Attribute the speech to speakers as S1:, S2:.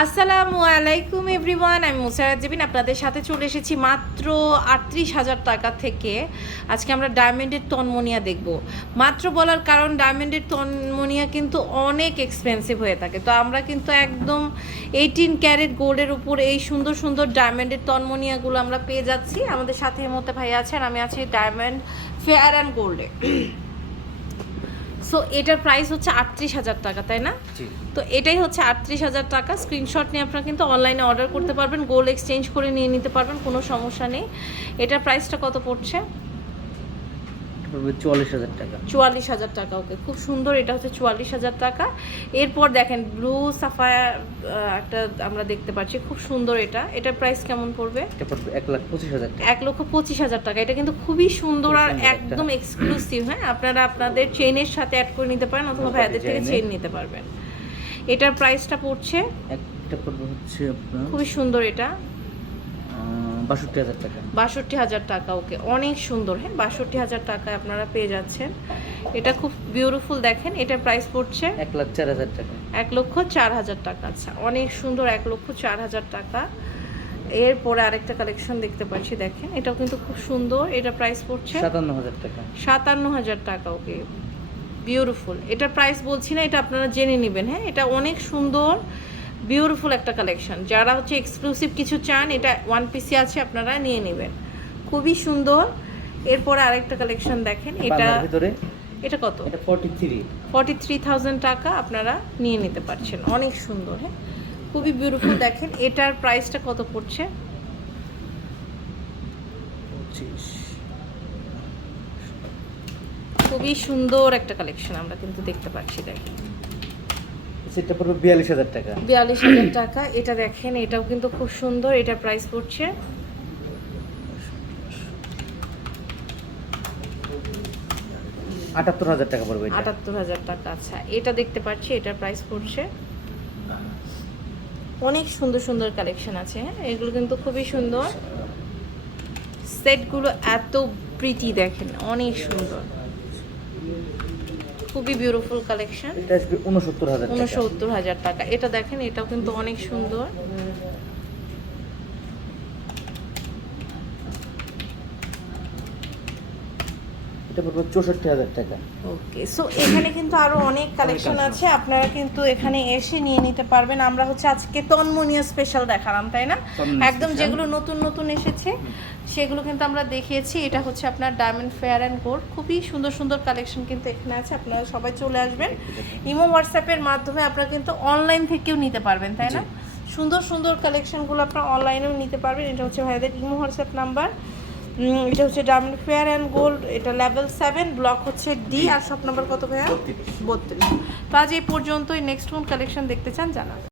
S1: আসসালামু আলাইকুম, এভরিওয়ান। আমি মুসারাত জেবিন আপনাদের সাথে চলে এসেছি মাত্র আটত্রিশ হাজার টাকা থেকে। আজকে আমরা ডায়মন্ডের তন্মনিয়া দেখব। মাত্র বলার কারণ, ডায়মন্ডের তন্মনিয়া কিন্তু অনেক এক্সপেন্সিভ হয়ে থাকে। তো আমরা কিন্তু একদম এইটিন ক্যারেট গোল্ডের উপর এই সুন্দর সুন্দর ডায়মন্ডের তন্মনিয়াগুলো আমরা পেয়ে যাচ্ছি। আমাদের সাথে মুহূর্তে ভাই আছেন। আমি আছি ডায়মন্ড ফেয়ার অ্যান্ড গোল্ডে। সো এটার প্রাইস হচ্ছে আটত্রিশ হাজার টাকা তাই না? তো এটাই হচ্ছে আটত্রিশ হাজার টাকা। স্ক্রিনশট নিয়ে আপনারা কিন্তু অনলাইনে অর্ডার করতে পারবেন গোল্ড এক্সচেঞ্জ করে নিয়ে নিতে পারবেন কোনো সমস্যা নেই। এটার প্রাইসটা কত পড়ছে?
S2: পড়বে চুয়াল্লিশ হাজার টাকা।
S1: চুয়াল্লিশ হাজার টাকা ওকে খুব সুন্দর এটা হচ্ছে চুয়াল্লিশ হাজার টাকা। এরপর দেখেন ব্লু সাফায়ার একটা আমরা দেখতে পাচ্ছি খুব সুন্দর এটা। এটার প্রাইস কেমন পড়বে?
S2: এটা পড়বে এক লাখ পঁচিশ হাজার টাকা।
S1: এক লক্ষ পঁচিশ হাজার টাকা। এটা কিন্তু খুবই সুন্দর আর। একদম এক্সক্লুসিভ হ্যাঁ? আপনারা আপনাদের চেইনের সাথে অ্যাড করে নিতে পারেন অথবা ভাইয়াদের থেকে। চেইন নিতে পারবেন। এটার প্রাইসটা পড়ছে?
S2: একটা পড়বে হচ্ছে আপনার
S1: খুবই সুন্দর এটা।
S2: বাষট্টি হাজার টাকা।
S1: বাষট্টি হাজার টাকা ওকে। অনেক সুন্দর হ্যাঁ? বাষট্টি হাজার টাকায় আপনারা পেয়ে যাচ্ছেন। এটা খুব বিউটিফুল দেখেন এটার প্রাইস পড়ছে
S2: এক লাখ চার হাজার টাকা।
S1: এক লক্ষ চার হাজার টাকা। আচ্ছা অনেক সুন্দর এক লক্ষ চার হাজার টাকা। এরপরে আরেকটা কালেকশন দেখতে পাচ্ছি দেখেন। এটাও কিন্তু খুব সুন্দর এটা প্রাইস পড়ছে
S2: সাতান্ন হাজার টাকা।
S1: সাতান্ন হাজার টাকা ওকে। বিউটিফুল এটার প্রাইস বলছি না এটা আপনারা জেনে নেবেন হ্যাঁ? এটা অনেক সুন্দর বিউটিফুল একটা কালেকশন যারা হচ্ছে এক্সক্লুসিভ কিছু চান এটা ওয়ান পিসি আছে আপনারা নিয়ে নেবেন। খুবই সুন্দর। এরপরে আরেকটা কালেকশন দেখেন এটা
S2: ভিতরে?
S1: এটা কত?
S2: এটা forty three
S1: forty three thousand টাকা আপনারা নিয়ে নিতে পারছেন। অনেক সুন্দর হ্যাঁ? খুবই বিউটিফুল দেখেন। এটার প্রাইসটা কত পড়ছে?
S2: পঁচিশ।
S1: খুবই সুন্দর একটা কালেকশন আমরা কিন্তু দেখতে পাচ্ছি দেখেন।
S2: সেটা পড়বে বিয়াল্লিশ হাজার টাকা।
S1: বিয়াল্লিশ হাজার টাকা। এটা দেখেন এটাও কিন্তু খুব সুন্দর এটা প্রাইস পড়ছে।
S2: আটাত্তর হাজার টাকা পড়বে
S1: আটাত্তর হাজার টাকা আচ্ছা। এটা দেখতে পাচ্ছি এটার প্রাইস পড়ছে। অনেক সুন্দর সুন্দর কালেকশন আছে হ্যাঁ? এগুলো কিন্তু খুবই সুন্দর। সেটগুলো এত প্রিটি দেখেন অনেক সুন্দর। খুবই বিউটিফুল কালেকশন
S2: এটা আসবে উনসত্তর হাজার টাকা।
S1: উনসত্তর হাজার টাকা। এটা দেখেন এটাও কিন্তু অনেক সুন্দর।
S2: এটা পড়বে চৌষট্টি হাজার টাকা।
S1: ওকে সো এখানে কিন্তু আরও অনেক কালেকশন আছে আপনারা কিন্তু এখানে এসে নিয়ে নিতে পারবেন। আমরা হচ্ছে আজকে তন্মনিয়া স্পেশাল দেখালাম তাই না? একদম যেগুলো নতুন নতুন এসেছে সেগুলো কিন্তু আমরা দেখিয়েছি। এটা হচ্ছে আপনার ডায়মন্ড ফেয়ার অ্যান্ড গোল্ড খুবই সুন্দর সুন্দর কালেকশন কিন্তু এখানে আছে আপনারা সবাই চলে আসবেন। ইমো হোয়াটসঅ্যাপের মাধ্যমে আপনারা কিন্তু অনলাইন থেকেও নিতে পারবেন তাই না? সুন্দর সুন্দর কালেকশনগুলো আপনারা অনলাইনেও নিতে পারবেন। এটা হচ্ছে ভাইদের ইমো হোয়াটসঅ্যাপ নাম্বার এটা হচ্ছে ডায়মন্ড ফেয়ার অ্যান্ড গোল্ড এটা লেভেল সেভেন ব্লক হচ্ছে ডি আর সব নম্বর কত ভাইয়া? বত্রিশ। তো আজ এই পর্যন্তই নেক্সট কোন কালেকশন দেখতে চান জানাবেন।